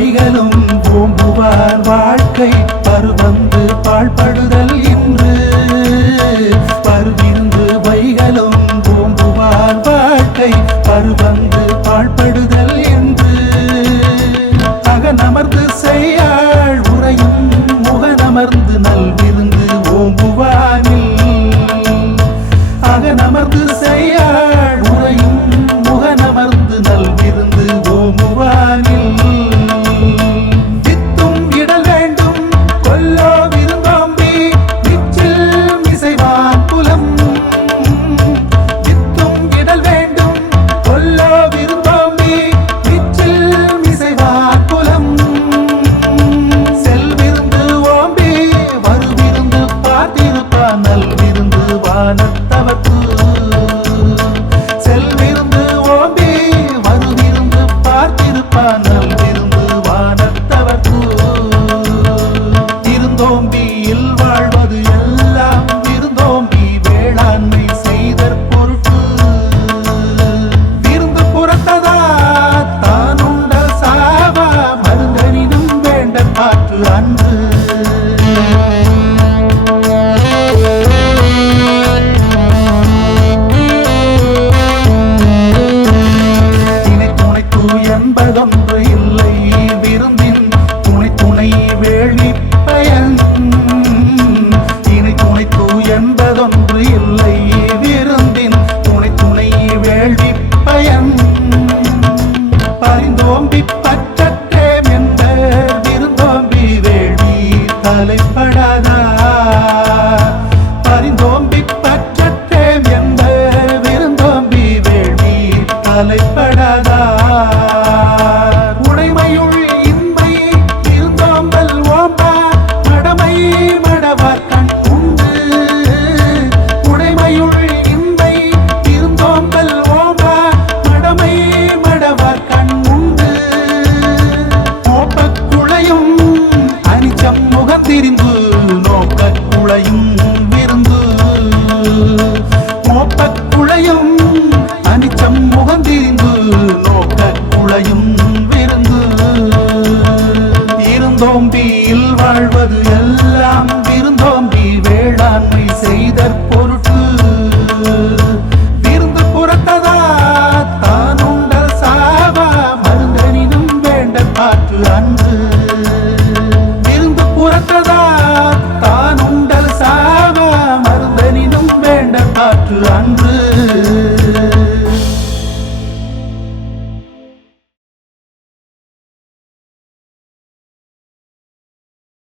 வைகளும் ஓம்புவார் வாழ்க்கை பருவந்து பாழ்படுதல் இன்று பருவிருந்து வைகளும் ஓம்புவார் வாழ்க்கை பருவந்து பாழ்படுதல் என்று அகநமர்ந்து செய்யாள் உரையும் முகநமர்ந்து நல்விருந்து ஓம்புவானில் அகநமர்ந்து செய்யாள் உரையும் முகநமர்ந்து நல்விருந்து ஓம்புவானில் தித்தும் இடல் வேண்டும் கொல்லோ விருந்தோம்பி நிச்சில் மிசைவான் புலம் தித்தும் இடல் வேண்டும் கொல்லோ விருந்தோம்பி நிச்சில் மிசைவான் புலம் செல்விருந்து ஓம்பி வருவிருந்து பார்த்திருப்பான் நல்விருந்து வானத்தவர்க்கு செல்விருந்து ஓம்பி வருவிருந்து பார்த்திருப்பான் நல்விருந்து வானத்தவர்க்கு இருந்தோம்பியில் வாழ்வது எல்லாம் விருந்தோம்பி வேளாண்மை செய்தற் பொருட்டு விருந்து புறத்ததா தானுண்ட சாவா மருந்தனினும் வேண்ட பாற்று அன்று என்பதொன்று இல்லை விருந்தின் துணை துணை வேள்வி பயன் இணை துணை தூ என்பதொன்று இல்லை விருந்தின் துணை துணை வேள்வி பயன் பரிந்தோம்பி பற்றற்றேம் என்ற விருந்தோம்பி வேள்வி தலைப்படாதா பரிந்தோம்பி பற்றற்றேம் என்ற விருந்தோம்பி வேள்வி தலைப்படாதா உடைமையுள் இன்மை இருந்தோம்பல் ஓம்பா மடமை மடவார் கண் உண்டு உடைமையுள் இன்மை இருந்தோம்பல் ஓம்பா மடமை மடவார் கண் உண்டு நோக்கக் குளையும் அனிச்சம் முகத்திரிந்து நோக்கக் குளையும் விருந்து நோக்கக் குளையும் அனிச்சம் முகந்திரிந்து நோக்கக் குளையும் விருந்து இருந்தோம்பியில் வாழ்வது எல்லாம் விருந்தோம்பி வேளாண்மை செய்தற் பொருட்டு விருந்து புறத்ததா தானுண்ட சாவா மருந்தனினும் வேண்ட பாற்று அன்று